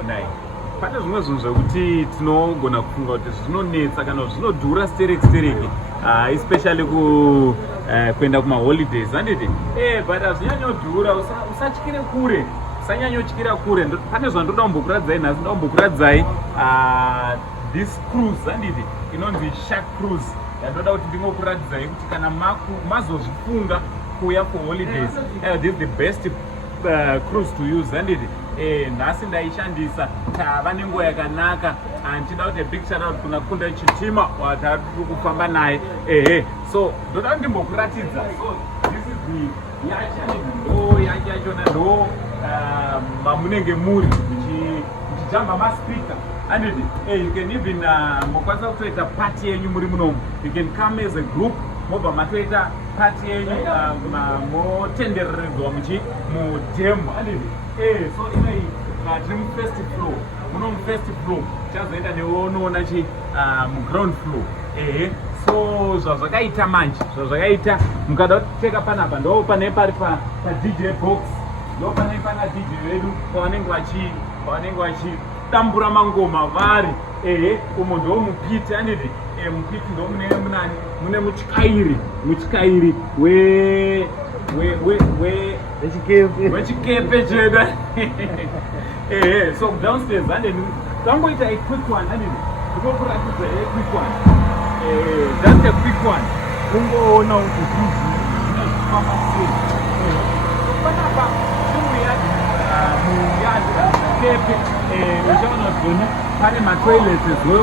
onai pane zvimwe zvinhu zvekuti tinogona kufunga kuti zvinonetsa kana zvinodhura stereki especially kuenda kumaholidays handiti but hazvinyanyodhura. Usatyire kure, usanyanyotyira kure. Pane zvandoda kumbokuradzai nhasi. Ndoda kumbokuradzai this cruise handiti inonzi shark cruise. Ndoda kuti ndingokuradzai kuti kana mazozvifunga kuuya for holidays, this is the best cruise to use handiti. Nhasi ndaishandisa, tava nenguva yakanaka. Ndinoda kuti big shout out kuna Kunda Chitima watari kufamba naye. So ndoda kuti ndimbokuratidza. So this is the yachona ndo mamunenge muri muchijamba maspika handiti. You can even mokwanisa kutoita party yenyu muri munomu. You can come as a group mobva matoita party yenyu motendereredzwa mudhemu handiti. So inei tiri mufirst floor, muno mufirst floor chazoenda neonoona muground floor. So zvazvakaita manje, zvazvakaita mukada kuteka panapa ndo pane pari DJ box, ndo pane pana DJ vedu pavanenge vachidambura mangoma vari. Umo ndo mupiti handiti. Mupiti ndo mune mutyairi wechikepe cheda. So downstairs handiti tangoita a quick one handiti. Ndikokuratidza a quick one. Just a quick one. Ungoona kuti zvinofamba sei. Panapa chimuyadi muyadi uchaona kuti pane matoilets ezvo.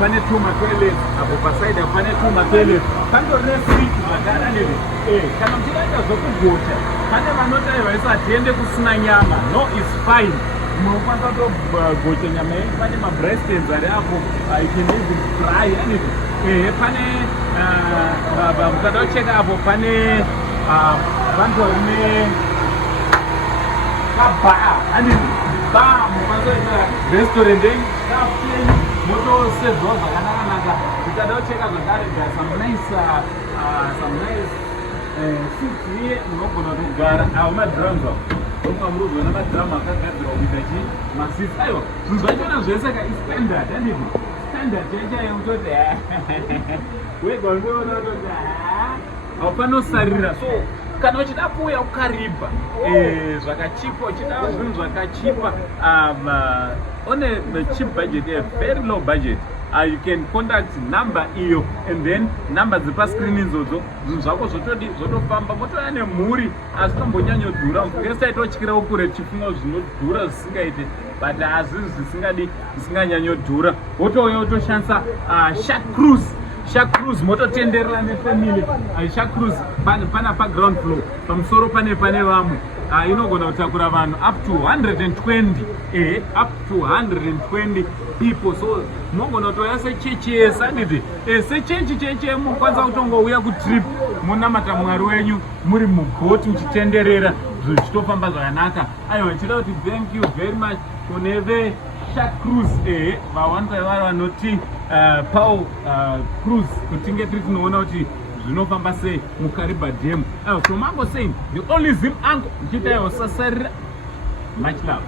Pane 2 matoilets apo paside pane 2 matoilets. Pandori neswitch zvakare handiti. Kana muchidaita zvokugota pane vanoti aivaisa hatiende kusina nyama. No, is fine. Munokwanisa kutogocha nyama yenyu. Pane mabreasts ari apo. You can even fry handiti. Pane mukada kucheka apo pane vandori nekabhaa handiti. Baa mukwanisa kuita restaurant yenyu kafenyu motosedzwawo zvakanaka. Mukada kucheka zvakare some nice seats here munogona kugara. Awo madrums awo omwa muruzoona madrum akagadzirwa kuita masits. Aiwa zvinhu zvachona zvese standard handiti. Standard chaichayo kutoti wega unoona kutoti haupanosarira. So kana uchida kuuya kukariba zvakachipa, uchida zvinhu zvakachipa on a cheap budget, a very low budget, you can contact number iyo and then number dzipa screen idzodzo. Zvinhu zvako zvotofamba motoya nemhuri asi tombonyanyodhura. Mugesta itotyira kure tichifunga zvinodhura zvisingaite, but hazvisi zvisinganyanyodhura. Wotouya wotoshandisa Shark Cruise mototenderera nefamily. Shark Cruise pana paground floor, pamusoro pane vamwe. Inogona kutakura vanhu up to 120. Up to 120 people. So munogona kutoya sechechi yese handiti. Sechechi mukwanisa kutongouya kutrip monamata Mwari wenyu muri mubhoti muchitenderera zvichitofamba zvakanaka. Aiwa nchida kuti thank you very much kune Shark Cruise vawanza vari vanoti Paul Cruise kutinge tiri tinoona kuti zvinofamba sei muKariba Dam. From Uncle saying the only Zim uncle nchita usasarira. Much love.